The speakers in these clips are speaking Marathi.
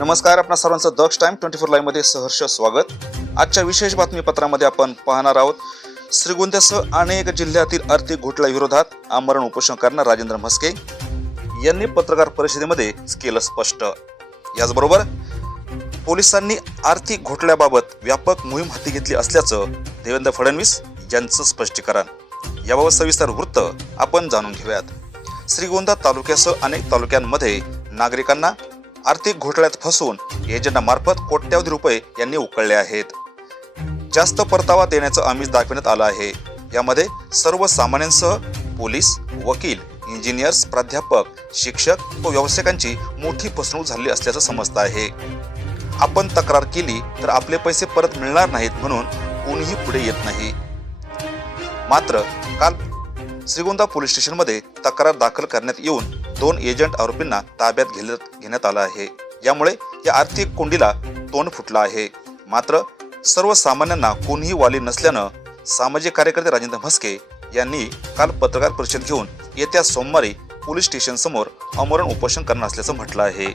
नमस्कार आपणा सर्वांचं दक्ष टाइम ट्वेंटी फोर लाईव्हमध्ये सहर्ष स्वागत. आजच्या विशेष बातमीपत्रामध्ये आपण पाहणार आहोत श्रीगोंद्यासह अनेक जिल्ह्यातील आर्थिक घोटाळ्याविरोधात आमरण उपोषण करणार राजेंद्र म्हस्के. यांनी पत्रकार परिषदेमध्ये केलं स्पष्ट. याचबरोबर पोलिसांनी आर्थिक घोटाळ्याबाबत व्यापक मोहीम हाती घेतली असल्याचं देवेंद्र फडणवीस यांचं स्पष्टीकरण. याबाबत सविस्तर वृत्त आपण जाणून घेऊयात. श्रीगोंदा तालुक्यासह अनेक तालुक्यांमध्ये नागरिकांना आर्थिक घोटाळ्यात फसवून एजंटामार्फत कोट्यावधी रुपये यांनी उकळले आहेत. जास्त परतावा देण्याचं आमिष दाखविण्यात आलं आहे. यामध्ये सर्वसामान्यांसह पोलीस वकील इंजिनियर्स प्राध्यापक शिक्षक व व्यावसायिकांची मोठी फसवणूक झाली असल्याचं समजतं आहे. आपण तक्रार केली तर आपले पैसे परत मिळणार नाहीत म्हणून कोणीही पुढे येत नाही. मात्र काल श्रीगोंदा पोलीस स्टेशनमध्ये तक्रार दाखल करण्यात येऊन दोन एजंट आरोपींना ताब्यात घेण्यात घेण्यात आलं आहे. यामुळे या आर्थिक कोंडीला तोंड फुटलं आहे. मात्र सर्वसामान्यांना कोणीही वाली नसल्यानं सामाजिक कार्यकर्ते राजेंद्र म्हस्के यांनी काल पत्रकार परिषद घेऊन येत्या सोमवारी पोलीस स्टेशन समोर आमरण उपोषण करणार असल्याचं म्हटलं आहे.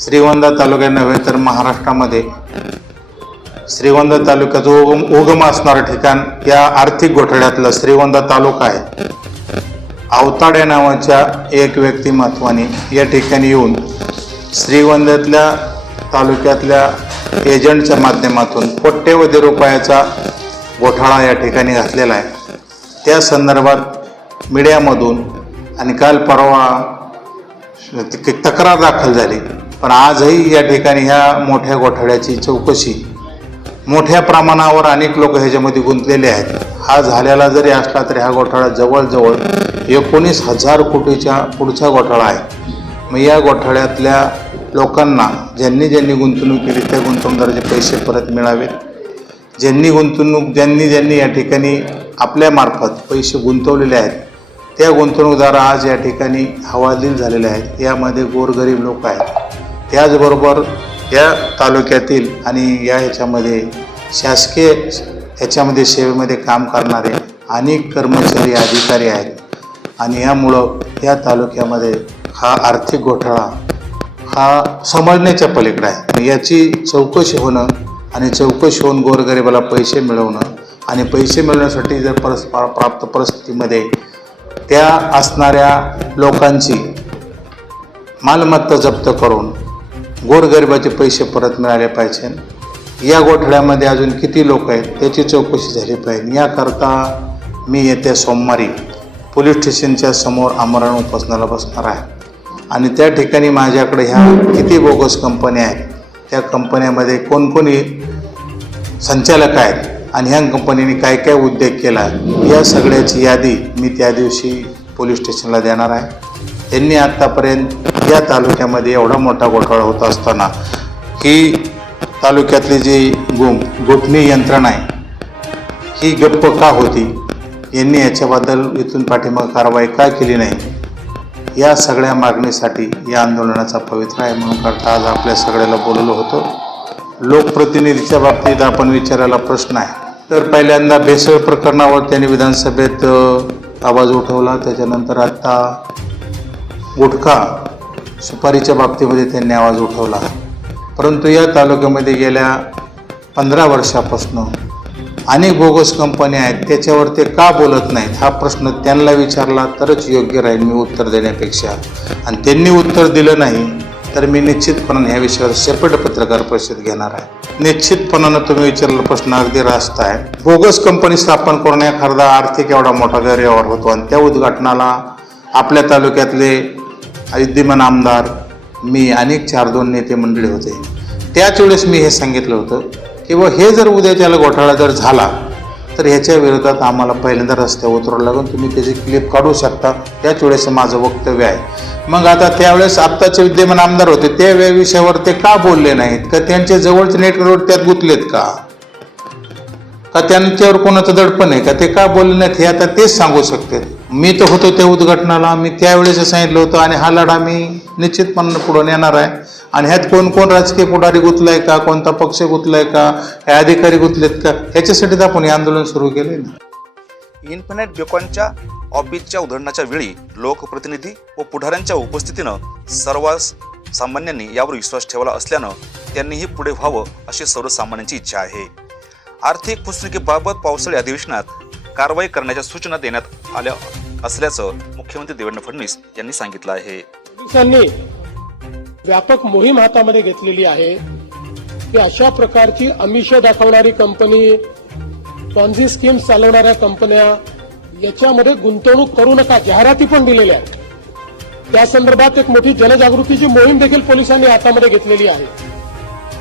श्रीगोंदा तालुक्या नव्हे तर महाराष्ट्रामध्ये श्रीगोंदा तालुक्याचं उगम उगम असणारं ठिकाण या आर्थिक घोटाळ्यातलं श्रीगोंदा तालुका आहे. अवताड्या नावाच्या एक व्यक्तिमत्वाने या ठिकाणी येऊन श्रीगोंद्यातल्या तालुक्यातल्या एजंटच्या माध्यमातून कोट्यवधी रुपयाचा घोटाळा या ठिकाणी घातलेला आहे. त्या संदर्भात मीडियामधून आणि काल परवा तक्रार दाखल झाली. पण आजही या ठिकाणी ह्या मोठ्या घोटाळ्याची चौकशी मोठ्या प्रमाणावर अनेक लोक ह्याच्यामध्ये गुंतलेले आहेत. हा झालेला जरी असला तरी हा घोटाळा जवळजवळ एकोणीस हजार कोटीच्या पुढचा घोटाळा आहे. मग या घोटाळ्यातल्या लोकांना ज्यांनी ज्यांनी गुंतवणूक केली त्या गुंतवणूकदाराचे पैसे परत मिळावेत. ज्यांनी गुंतवणूक ज्यांनी ज्यांनी या ठिकाणी आपल्यामार्फत पैसे गुंतवलेले आहेत त्या गुंतवणूकदार आज या ठिकाणी हवालदिल झालेले आहेत. यामध्ये गोरगरीब लोक आहेत. त्याचबरोबर या तालुक्यातील आणि या ह्याच्यामध्ये शासकीय ह्याच्यामध्ये सेवेमध्ये काम करणारे अनेक कर्मचारी अधिकारी आहेत. आणि यामुळं या तालुक्यामध्ये हा आर्थिक घोटाळा हा समजण्याच्या पलीकडे आहे. याची चौकशी होणं आणि चौकशी होऊन गोरगरिबाला पैसे मिळवणं आणि पैसे मिळवण्यासाठी जर परस प्राप्त परिस्थितीमध्ये त्या असणाऱ्या लोकांची मालमत्ता जप्त करून गोरगरिबाचे पैसे परत मिळाले पाहिजे. या गोठड्यामध्ये अजून किती लोक आहेत त्याची चौकशी झाली पाहिजे. याकरता मी येत्या सोमवारी पोलीस स्टेशनच्या समोर आमरण उपासनाला बसणार आहे. आणि त्या ठिकाणी माझ्याकडे ह्या किती बोगस कंपन्या आहेत त्या कंपन्यामध्ये कोणकोणी संचालक आहेत आणि ह्या कंपनीने काय काय उद्योग केला या सगळ्याची यादी मी त्या दिवशी पोलीस स्टेशनला देणार आहे. यांनी आत्तापर्यंत या तालुक्यामध्ये एवढा मोठा घोटाळा होत असताना ही तालुक्यातली जी गुम गोपनीय यंत्रणा आहे ही गप्प का होती? यांनी याच्याबद्दल इथून पाठिंबा कारवाई का केली नाही? या सगळ्या मागणीसाठी या आंदोलनाचा पवित्र आहे म्हणून करता आज आपल्या सगळ्याला बोललो होतो. लोकप्रतिनिधीच्या बाबतीत आपण विचारायला प्रश्न आहे. तर पहिल्यांदा भेसळ प्रकरणावर त्यांनी विधानसभेत आवाज उठवला. त्याच्यानंतर आत्ता गुटखा सुपारीच्या बाबतीमध्ये त्यांनी आवाज उठवला. परंतु या तालुक्यामध्ये गेल्या पंधरा वर्षापासून अनेक बोगस कंपन्या आहेत त्याच्यावर ते का बोलत नाहीत हा प्रश्न त्यांना विचारला तरच योग्य राहील मी उत्तर देण्यापेक्षा. आणि त्यांनी उत्तर दिलं नाही तर मी निश्चितपणानं ह्या विषयावर सेपरेट पत्रकार परिषद घेणार आहे. निश्चितपणानं तुम्ही विचारलेला प्रश्न अगदी रास्त आहे. बोगस कंपनी स्थापन करून एखादा आर्थिक एवढा मोठा गैरव्यवहार होतो आणि त्या उद्घाटनाला आपल्या तालुक्यातले विद्यमान आमदार मी अनेक चार दोन नेते मंडळी होते. त्याच वेळेस मी हे सांगितलं होतं की व हे जर उद्या त्याला घोटाळा जर झाला तर ह्याच्या विरोधात आम्हाला पहिल्यांदा रस्त्यावर उतरावं लागून तुम्ही त्याची क्लिप काढू शकता. त्याच वेळेस माझं वक्तव्य आहे. मग आता त्यावेळेस आत्ताचे विद्यमान आमदार होते त्या विषयावर ते का बोलले नाहीत? का त्यांचे जवळचे नेटवर्क त्यात गुंतलेत का? का त्यांच्यावर कोणाचं दडपण आहे? का ते का बोलले नाहीत? हे आता तेच सांगू शकते. मी तर होतो त्या उद्घाटनाला. मी त्यावेळेस सांगितलं होतं आणि हा लढा मी निश्चितपणे पुढे नेणार आहे. आणि ह्यात कोण कोण राजकीय पुढारी गुंतलाय का? कोणता पक्ष गुंतलाय का? हे अधिकारी गुंतलेत का? ह्याच्यासाठीच आपण हे आंदोलन सुरू केले ना. इन्फिनिट बेकॉनच्या ऑफिसच्या उद्घाटनाच्या वेळी लोकप्रतिनिधी व पुढाऱ्यांच्या उपस्थितीनं सर्व सामान्यांनी यावर विश्वास ठेवला असल्यानं त्यांनीही पुढे व्हावं अशी सर्वसामान्यांची इच्छा आहे. आर्थिक फसवणुकीबाबत पावसाळी अधिवेशनात कारवाई करण्याच्या सूचना देण्यात आल्या असल्याचं मुख्यमंत्री देवेंद्र फडणवीस यांनी सांगितलं आहे. पोलिसांनी व्यापक मोहीम हातामध्ये घेतलेली आहे. की अशा प्रकारची अमिष दाखवणारी कंपनी पॉन्झी स्कीम चालवणाऱ्या कंपन्या याच्यामध्ये गुंतवणूक करू नका जाहिराती पण दिलेल्या आहेत. त्या संदर्भात एक मोठी जनजागृतीची मोहीम देखील पोलिसांनी हातामध्ये घेतलेली आहे.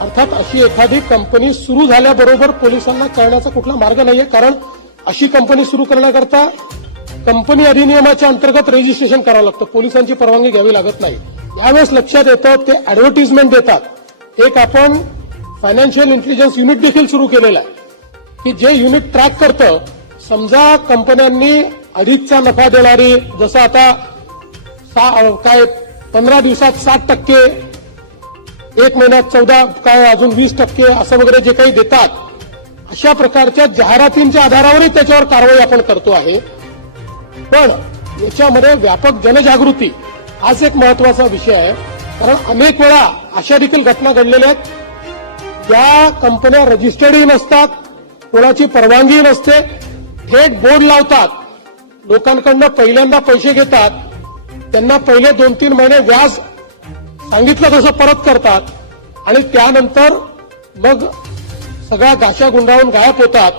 अर्थात अशी एखादी कंपनी सुरू झाल्याबरोबर पोलिसांना कळण्याचा कुठला मार्ग नाहीये कारण अशी कंपनी सुरू करण्याकरता कंपनी अधिनियमाच्या अंतर्गत रजिस्ट्रेशन करावं लागतं. पोलिसांची परवानगी घ्यावी लागत नाही. यावेळेस लक्षात येतं ते ऍडव्हर्टिजमेंट देतात. एक आपण फायनान्शियल इंटेलिजन्स युनिट देखील सुरू केलेलं आहे. की जे युनिट ट्रॅक करतं समजा कंपन्यांनी अडीचचा नफा देणारी जसं आता काय पंधरा दिवसात सात टक्के एक महिन्यात चौदा काय अजून वीस टक्के असं वगैरे जे काही देतात अशा प्रकारच्या जाहिरातींच्या आधारावरही त्याच्यावर कारवाई आपण करतो आहे. पण याच्यामध्ये व्यापक जनजागृती हाच एक महत्त्वाचा विषय आहे. कारण अनेक वेळा अशा देखील घटना घडलेल्या आहेत. ज्या कंपन्या रजिस्टर्डही नसतात कोणाची परवानगी नसते. थेट बोर्ड लावतात. लोकांकडनं पहिल्यांदा पैसे घेतात. त्यांना पहिले दोन तीन महिने व्याज सांगितलं तसं परत करतात. आणि त्यानंतर मग सगळ्या गाशा गुंडाळून गायब होतात.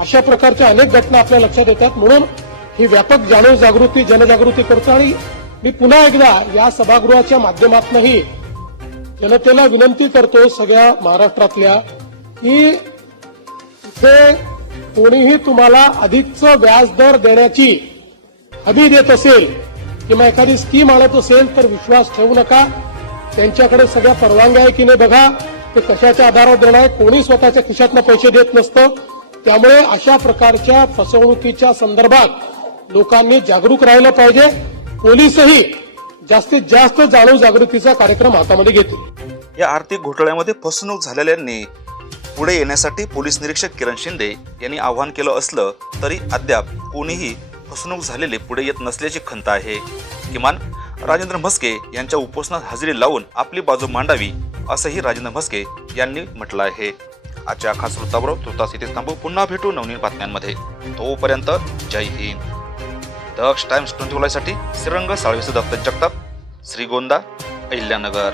अशा प्रकारच्या अनेक घटना आपल्या लक्षात येतात. म्हणून ही व्यापक जाणीव जागृती जनजागृती करतो आणि मी पुन्हा एकदा या सभागृहाच्या माध्यमातूनही जनतेला विनंती करतो सगळ्या महाराष्ट्रातल्या की इथे कोणीही तुम्हाला अधिकचं व्याजदर देण्याची हमी देत असेल किंवा एखादी स्कीम आणत असेल तर विश्वास ठेवू नका. त्यांच्याकडे सगळ्या परवानग्या आहे की नाही बघा. ते कशाच्या आधारावर देणार कोणी स्वतःच्या खिशातनं पैसे देत नसतं. त्यामुळे अशा प्रकारच्या फसवणुकीच्या संदर्भात लोकांनी जागरूक राहिलं पाहिजे. पोलीसही जास्तीत जास्त जाणीव जागृतीचा कार्यक्रम हातामध्ये घेतील. या आर्थिक घोटाळ्यामध्ये फसवणूक झालेल्यांनी पुढे येण्यासाठी पोलीस निरीक्षक किरण शिंदे यांनी आवाहन केलं असलं तरी अद्याप कोणीही फसवणूक झालेले पुढे येत नसल्याची खंत आहे. किमान राजेंद्र म्हस्के यांच्या उपोषणात हजेरी लावून आपली बाजू मांडावी असंही राजेंद्र म्हस्के यांनी म्हटलं आहे. आजच्या खास वृत्ताबरोबर तुर्तास इथे थांबू. पुन्हा भेटू नवनीन बातम्यांमध्ये. तोपर्यंत जय हिंद. दक्ष टाइम्स ट्वेंटी साठी श्रीरंग साळवीचे दत्त जगताप. श्रीगोंदा अहिल्यानगर.